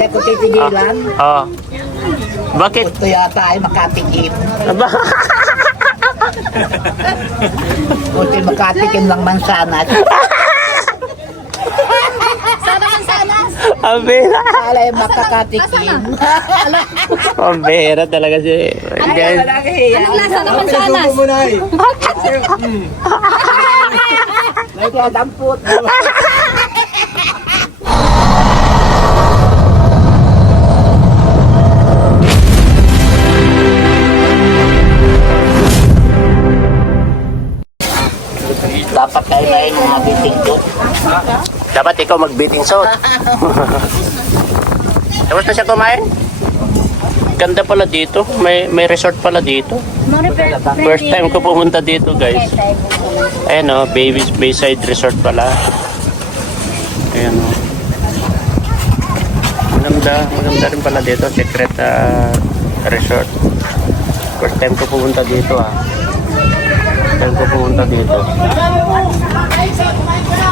Hindi ko titigilan. Oh. Bakit? Gusto yata ay makatikim. Aba. Gusto makatikim ng mansanas. Sana mansanas. Ang bera. Alay makakatikim. Ang bera talaga si... Guys. Anong lasa ng mansanas? May kaya dampot. Dapat tayo na yung mga biting ko. Dapat ikaw mag-beating suit. Tapos na siya kumain? Ganda pala dito. May resort pala dito. First time ko pumunta dito, guys. Ayan o, Bayside Resort pala. Ayan o. Maganda rin pala dito. Secret resort. First time ko pumunta dito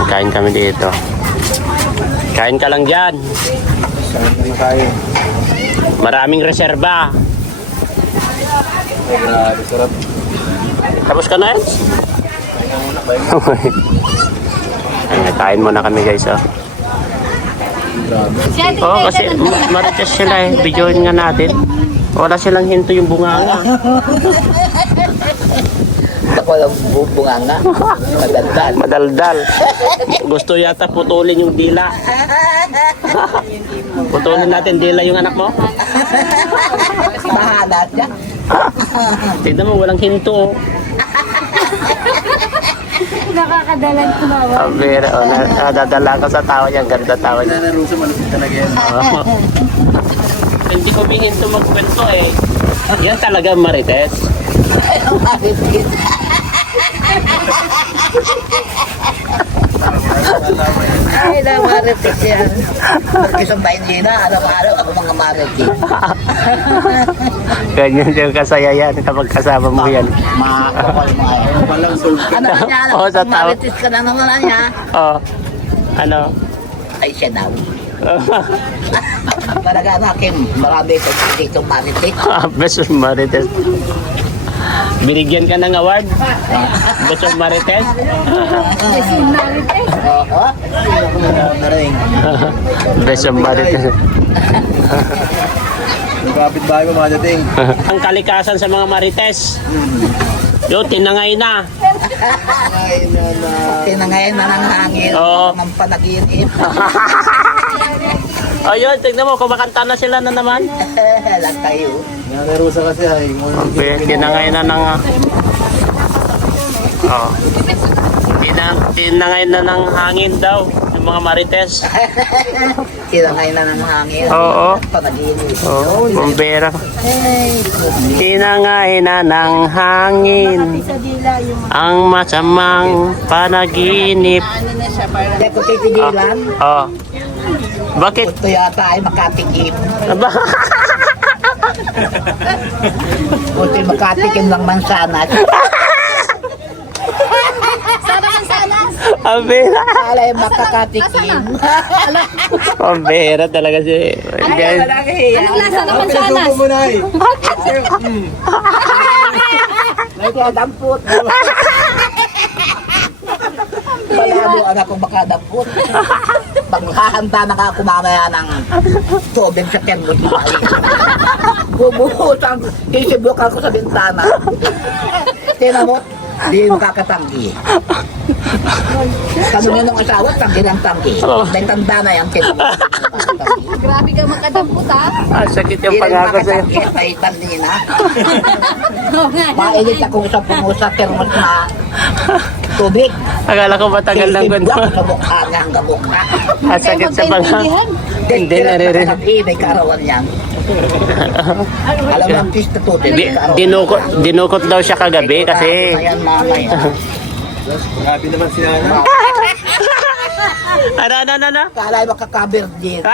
Kain kami dito. Kain ka lang dyan. Maraming reserba. Tapos ka na eh? Kain muna kami, guys. Kasi marites sila eh. Videoin nga natin. Wala silang hinto yung bunganga. Ako lang bunganga. Madaldal. Madaldal. Gusto yata putulin yung dila. Putulin natin dila yung anak mo. Mahalat niya. Tignan mo, walang hinto. Nakakadalan kumawa. Pero, nadadala ka sa tawa niya. Ganda tawa niya. Hindi ko bihinto magkwento eh. Yan talaga marites. Ay, na marites yan. Isang bayan din na, araw-araw ako mga marites. Ganyan yung kasaya yan kapag kasama mo yan. Makakapal mga yan. Ano na niya? Oo, sa tao. Marites ka na naman niya. Oh, ano? Ay, siya daw. Talaga natin, marami sa dito marites. Best of Marites. Binigyan ka ng award? Best of Marites? Oo. Best of Marites. Kapit bahay mo mga dating. Ang kalikasan sa mga Marites. Yo, tinangay na. Tinangayin na ng hangin. Oo. Ng panaginip. Ayun, tignan mo, kumakanta na sila na naman. Lang kayo. Narusa kasi ay. Tinangay na ng... Oh. Tinangay na ng hangin daw, yung mga Marites. Tinangayin na ng hangin. Oo. Panaginip. Oh, bumbera. Tinangay na ng hangin Sa dila yung ang masamang panaginip. Hindi ko titigilan. Oh. Bakit? Gusto yata ay makatikim. Aba. Gusto makatikim ng mansanas. Sana mansanas. Ang bera. Alay makakatikim. Ang bera talaga si... Guys. Anong lasa ng mansanas? May kaya dampot. Malabo ang ako makadampot. Maghahanda na ka ako mamaya ng tubig sa tengo. Bumuhutang, sisibukal ko sa bintana. Tina mo, di makakatanggi. Tanong nung asawa, tanggi ng tanggi. May tanda na yung tengo. Grabe ka makadampot ha. Sakit yung pangako sa'yo. Ay, tandi na. Mainit akong isang pumusa termos na tubig. Akala ko matagal ng kwento. Sa mukha niya hanggang mukha. Sakit sa pangako. Hindi naririnig. May kaarawan yan. Alam mo ang pista to. Dinukot daw siya kagabi kasi... Ayan mamay. Grabe naman si Nana. Ano? Kala mo kakaber din.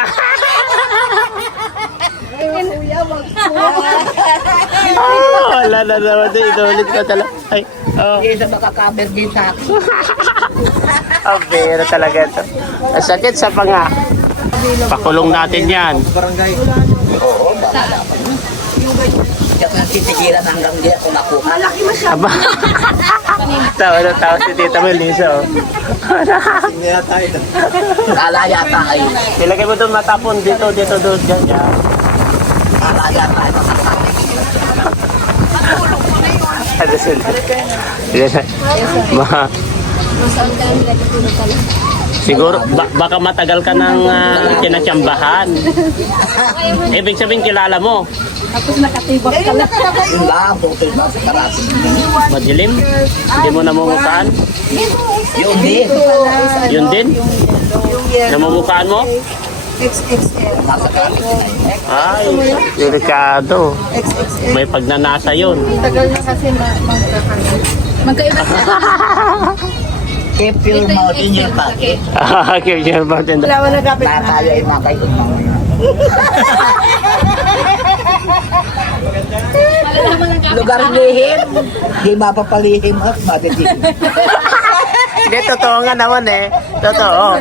Wala na naman din. Inulit ko talaga. Ay, oh. Hindi sa makakaber din sa akin. Ang bera talaga ito. Ang sakit sa panga. Pakulong natin yan. Barangay. Oo, bahala ka. Kaya kung titigilan hanggang di ako nakuha. Aba. Tawa si Tita Melissa. Oh. Hindi na tayo. Kala yata ay, Ilagay mo doon matapon. Dito, doon. Dyan. kala yata ay Ano sila? Saan ka nila tutulog ka lang? Siguro, baka matagal ka ng kinatsambahan. Ibig sabihin, kilala mo. Tapos nakatibak ka lang. yung lang, bukod ba sa karating. Madilim. Hindi mo namumukaan. Yun din. Yun din. Namumukaan mo? XXL. Nasa karating. Ay, delikado. May pagnanasa yun. Tagal na kasi magkakaroon. Magkaiba siya. Keep your mouth in your pocket. Give your bartender. Wala na kapit Na tayo ay makayon mga yan. Lugar lihim, di mapapalihim at matitigil. Hindi, totoo nga naman eh. Totoo.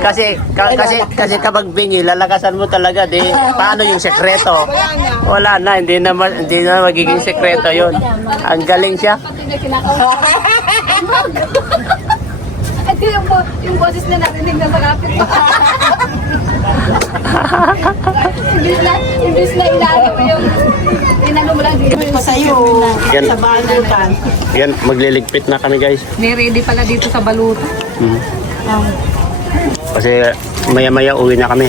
Kasi kapag bingi, lalakasan mo talaga. Di, paano yung sekreto? Wala na, hindi na magiging sekreto yun. Ang galing siya. Ito yung boses na narinig na malapit. Imbis na inano mo lang dito. Sa'yo, Yan, sa balutan. yan, magliligpit na kami guys. Ni-ready pala dito sa baluto. Mhm. Kasi maya-maya uwi na kami.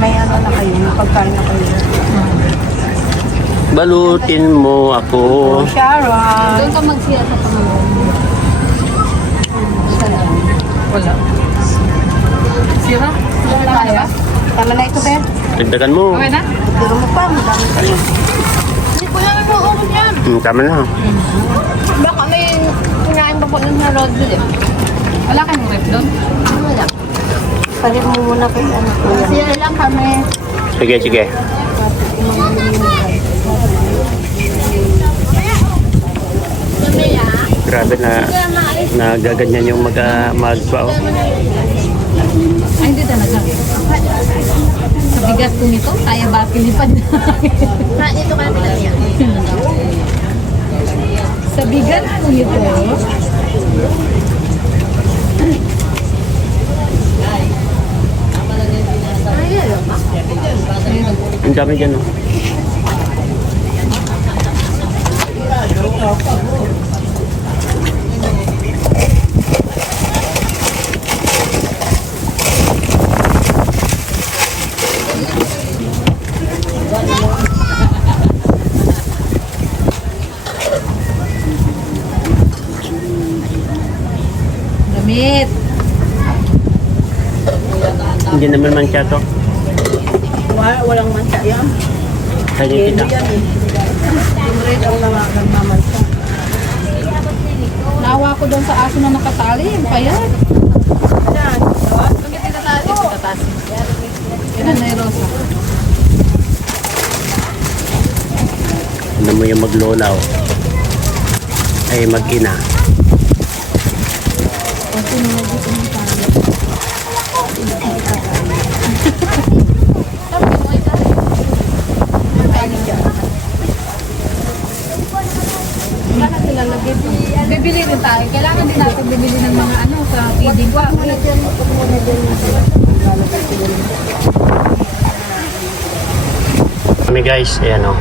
May ano na kayo, may pagkain na kayo. Balutin mo ako. Sharon! Doon ka magsiya sa Panginoon. Wala. Sira? Wala tayo ba? Tama na ito, Ben. Dagdagan mo. Okay na? Turo mo pa, madami pa rin. Hindi ko namin mauulit yan. Tama na. Baka may kinain pa po ng road doon eh. Wala kayong rep doon? Wala. Parin mo muna kay ano ko yan. Siya lang kami. Sige. Grabe na nagaganyan yung magpao. Ay, hindi talaga. Sa bigat ko nito, kaya ba pilipad na? Dito ka na yan. Sa bigat ko nito, Ang dami dyan, no? damit. Hindi naman mansyado. Walang mansa yan. Kaya Yelo kita. yan eh. Yung red ang nagmamansa. Nawa ko doon sa aso na nakatali, yung payat. Yan. Bakit tinatali? Tatasi. Yan na yung rosa. Ano mo yung maglola, oh. Ay, mag-ina. Bibili rin tayo. Kailangan din natin bibili ng mga ano sa feeding ko. Kami guys, ayan, oh.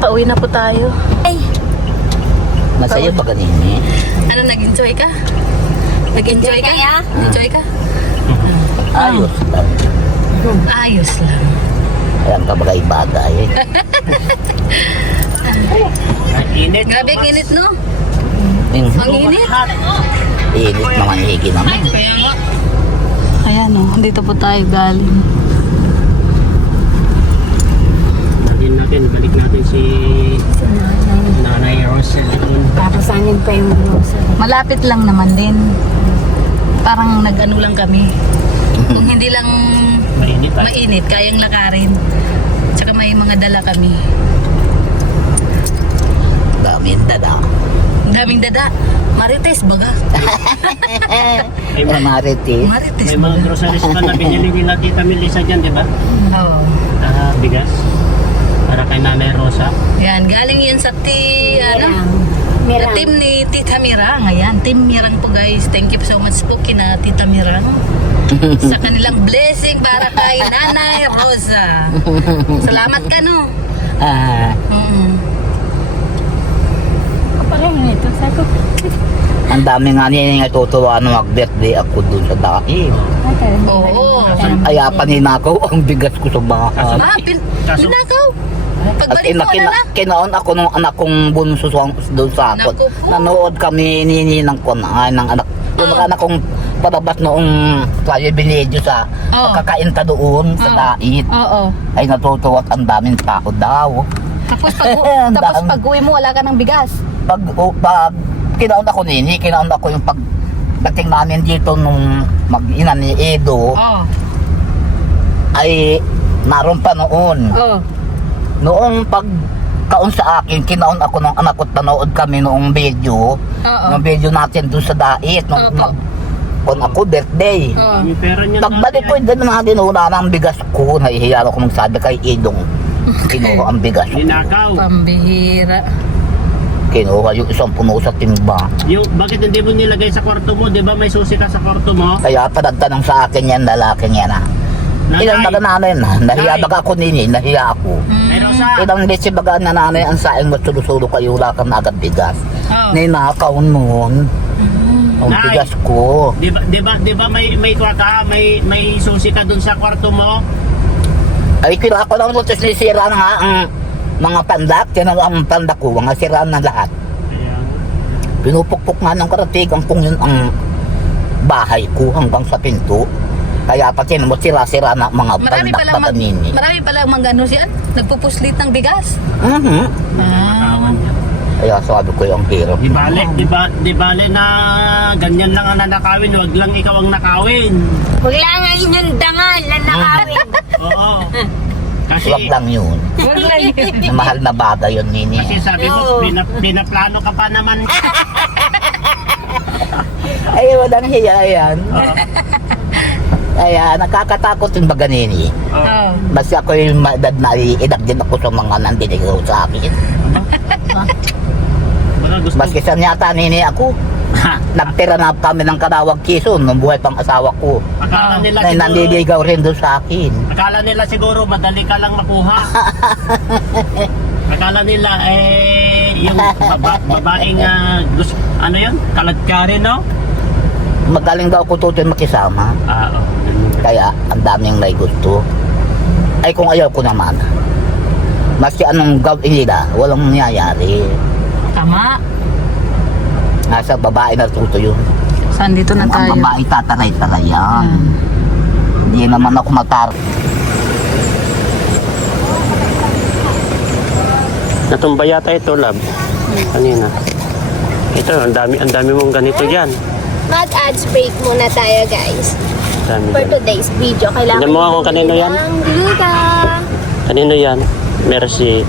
Pauwi na po tayo. Ay! Masaya pa kanini. Ano, nag-enjoy ka? Nag-enjoy ka? Enjoy ka? Ayos lang. Ayos lang. Ayan ka bagay-bagay. Init. Grabe ang init, no? Ang init. init naman higi naman. Ayan, no. Dito po tayo galing. Lagi na natin. Balik natin si Nanay Rosel. Papasanin pa yung malapit lang naman din. Parang nag-ano lang kami. Kung hindi lang Mainit ah. mainit, kayang lakarin. Tsaka may mga dala kami. Daming dada. Daming dada. Marites, baga. May mga, Marites. Marites. may mga groceries pa na binili nila Tita Melissa dyan, di ba? Oo. Bigas. Para kay Nanay Rosa. Yan, galing yan sa team ni Tita Mirang. Ayan, Team Mirang po guys. Thank you so much po kina Tita Mirang. Sa kanilang blessing para kay Nanay Rosa. Salamat ka no. Ang dami nga niya yung natutuwa nung mag-birthday ako dun sa daki. Oo. Kaya paninakaw ang bigas ko sa bahay. Pinakaw. At Pagbalik mo, wala na. kinaon ako nung anak kong bunso doon sa akot. Naku po. Nanood kami ng anak. Yung mga anak kong palabas noong tayo binidyo sa Oo. pagkakainta doon sa dait. Oo. Ay natutuwa at ang daming tao daw. Tapos Ang dami. pag uwi mo, wala ka ng bigas. Pag kinaon ako kinaon ako yung pagdating namin dito nung mag-ina ni Edo, Oo. ay naroon pa noon. Oo. Noong pagkaon sa akin, kinaon ako ng anak ko, tanood kami noong video. Oo. Ng video natin doon sa dait. Nung Opo. kung ako, birthday. Oo. May pera niya. Pagbalik ko, hindi na dinuna ng bigas ko. Nahihiya ako magsabi kay Edong. Kinuha ang bigas ko. Ninakaw. Pambihira. Kinuha yung isang puno sa timba. Yung, bakit hindi mo nilagay sa kwarto mo? Di ba may susi ka sa kwarto mo? Kaya padagtanong sa akin yan, lalaking yan. Ilang baga namin, nahiya baga ako nahiya ako. Ay, Rosa. Ilang beses baga na nanay ang saing mo sulo-sulo kayo, wala kang agad bigas. Oo. Ninakaw noon. Ang Nay. bigas ko. Di ba may kuha ka, may susi ka dun sa kwarto mo? Ay, kila ako lang tapos nisira na nga ang mga pandak. Yan ang pandak ko, mga siraan na lahat. Ayan. Pinupukpok nga ng karatigang kung yun ang bahay ko hanggang sa pinto. Kaya pati mo sira-sira na mga Marami pandak pala baganini. marami pala magano siya. Nagpupuslit ng bigas. Kawan niya. Kaya sabi ko yung hirap. Di bale na ganyan lang ang nanakawin, wag lang ikaw ang nakawin. Wag lang ang inyong dangal na nakawin. Oo. Kasi, Wag lang yun. Wag lang yun. Mahal na bagay yun, Nini. kasi sabi mo, pinaplano ka pa naman. Ay, walang hiya yan. Oo. Kaya nakakatakot yung baganini. Oo. Basta ako yung edad na iidag din ako sa mga nandinigaw sa akin. Baka gusto. Maski saan yata nini ako. Nagtira na kami ng Karawag Quezon nung buhay pang asawa ko. Akala nila Na siguro, nandiligaw rin doon sa akin. akala nila siguro madali ka lang makuha. Akala nila yung babaeng gusto, ano yun? Kaladkari, no? Magaling daw ko tutoy makisama. Oo. Kaya ang daming may gusto. Ay kung ayaw ko naman. Maski anong gawin nila, walang nangyayari. Tama. Nasa babae na tuto yun. Saan dito na Kung ang tayo? babae tataray-taray yan. Hindi naman ako matar. Natumba yata ito, lab. Kanina. Ito, ang dami mong ganito dyan. Mag-ads break muna tayo, guys. Dami For dyan. today's video, kailangan Tingnan mo nga kung kanino yan. ng gluta. Kanino yan? Mercy.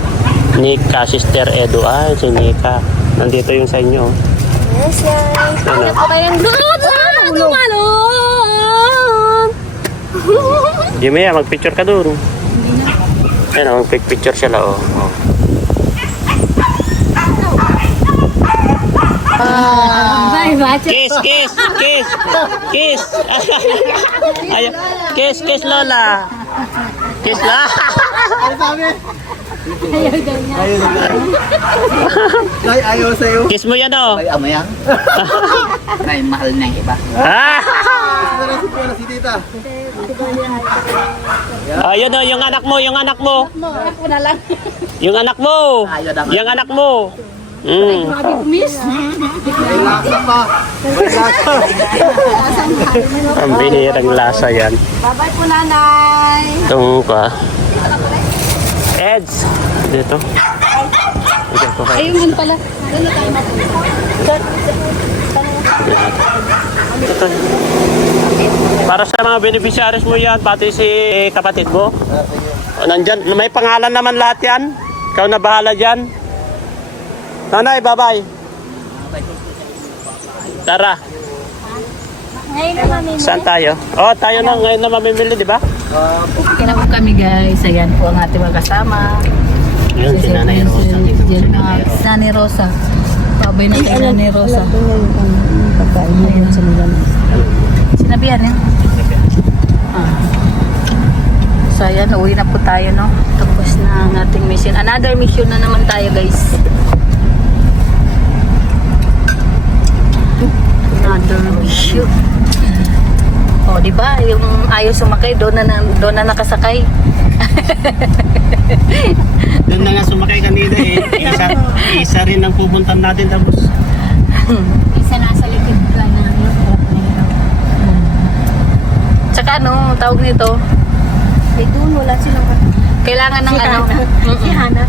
Nika, Sister Edu. Ah, si Nika. Nandito yung sa inyo. Yes, guys. Ano po kayong gluta? Tumalon! Jimmy, mag-picture ka doon. Ayun, mag-picture sila, oh. Kiss, kiss, kiss, kiss. Ayaw. Kiss, Lola. Kiss, la. Ay, ayaw sa'yo. Kiss mo yan, oh. Ay, ama yan. May mahal na yung iba. Ah! Ano si Pona, si Tita? Ayun, oh, yung anak mo, yung anak mo. Ako na lang. Yung anak mo. Ayaw naman. Yung anak mo. Mm. Miss. May lasa pa. May lasa. Ang binirang lasa yan. Bye-bye po, nanay. Itong ka. Eds. Dito. Okay, okay. Ayun yun pala. Doon na tayo mapunta. Ito. Para sa mga beneficiaries mo yan, pati si kapatid mo. Nandyan, may pangalan naman lahat yan. Ikaw na bahala dyan. Nanay, bye-bye. Tara. Ngayon na mami. Saan tayo? Oh, tayo na ngayon na mamimili, di ba? Kaya po kami guys. Ayan po ang ating mga kasama. Yun, si Nanay Rosa. Dito po si Nanay Rosa. Nanay Rosa. Babay na kay Nanay Rosa. Sinabihan niya. So ayan, uwi na po tayo, no? Tapos na ang ating mission. Another mission na naman tayo guys. Another mission. O, di ba? Yung ayaw sumakay, doon na nakasakay. Doon na nga sumakay kanina eh. Isa rin ang pupuntan natin tapos. Isa nasa likod ka na. Tsaka ano, tawag nito, May doon, wala silang kailangan ng ano. Si Hana,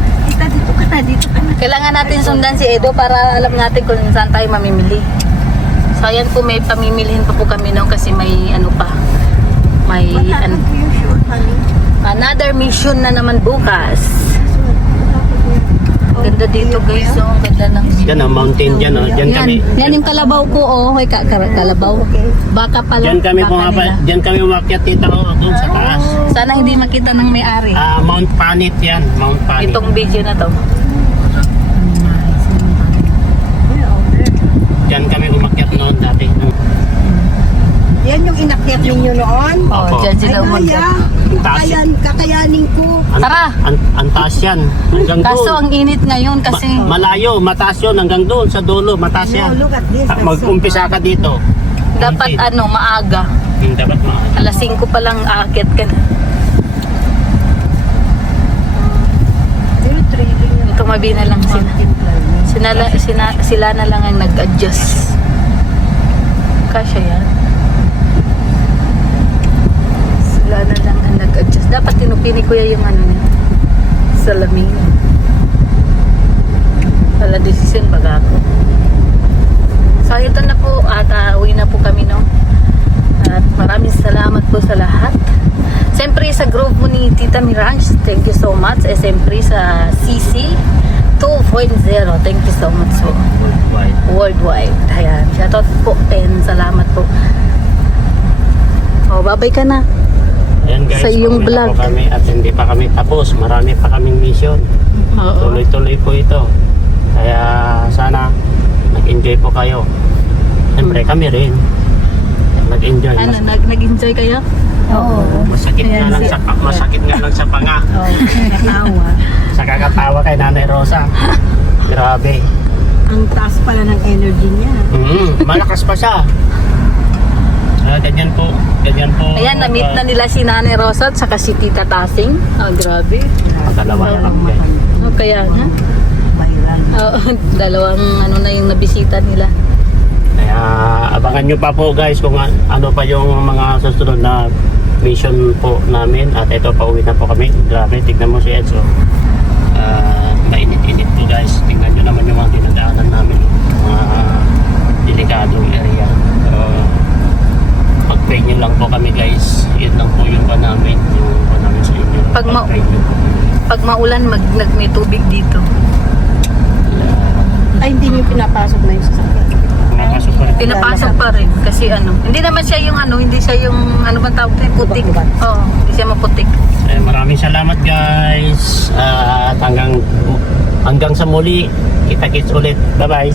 dito ka na. Kailangan natin sundan si Edo para alam natin kung saan tayo mamimili. So ayan po, may pamimilihin pa po kami noon kasi may ano pa. May ano, another mission na naman bukas. Ganda dito guys, oh. Ganda lang. Yan ang mountain dyan. Oh. Dyan kami. Yan yung kalabaw ko, oh. Hoy, kalabaw. Baka pala. Dyan kami baka pumapa. nila. Dyan kami umakyat dito doon sa taas. Sana hindi makita ng may-ari. Mount Panit yan. Mount Panit. Itong video na to. Dyan kami umakyat noon dati. Yan yung inakyat ninyo noon. Oh, Opo. dyan sila umakyat. Ang taas. Kakayanin ko. Tara! Ang taas yan. Hanggang Kaso doon. ang init ngayon kasi Malayo, mataas yun. Hanggang doon sa dulo, mataas yan. Look at this. Mag-umpisa ka dito. dapat ano, maaga. Dapat maaga. Alas 5 pa lang aakyat ka na. Tumabi na lang sila na lang ang nag-adjust. Kasya yan. Sila na lang ang nag-adjust. Dapat tinupini ko yung ano niya. Salamin. Wala decision baga ako. So ito na po at uwi na po kami, no. At maraming salamat po sa lahat. Siyempre sa group mo ni Tita Mirange, thank you so much. Siyempre sa CC 2.0, thank you so much po. Worldwide. Ayan, shoutout po and salamat po. Oh, babay ka na. Ayan guys, Sa iyong pauwi na vlog. po kami at hindi pa kami tapos. Marami pa kaming mission. Oo. Tuloy-tuloy po ito. Kaya sana nag-enjoy po kayo. Siyempre kami rin. Nag-enjoy. Ano, nag-enjoy kayo? Oo. Masakit nga Ayan, lang sa masakit nga lang sa panga. Oh, nakatawa. Sa kakatawa kay Nanay Rosa. Grabe. Ang taas pala ng energy niya. Malakas pa siya. Ganyan po. Ganyan po. Ayan, na-meet na nila si Nanay Rosa at saka si Tita Tasing. Ah, grabe. Pagdalawa na kami guys. Oh, kaya nga. Bahiran. Oo, dalawang ano na yung nabisita nila. Kaya abangan nyo pa po guys kung ano pa yung mga susunod na mission po namin. At ito, pauwi na po kami. Grabe, tignan mo si Edzo. Mainit-init po guys. Tingnan nyo naman yung mga dinadaanan namin. Mga delikadong area. Pag-pray nyo lang po kami guys. Yun lang po yung pa namin. Yung pa namin sa inyo. Pag-pray nyo po. Pag maulan, may tubig dito. Ay, hindi niyo pinapasok na yung sasakyan. Pumapasok pa rin. Pinapasok pa rin kasi ano, hindi naman siya yung ano, hindi siya yung ano bang tawag nito, putik. Oo, hindi siya maputik. Maraming salamat guys. At hanggang sa muli. Kita-kits ulit. Bye-bye.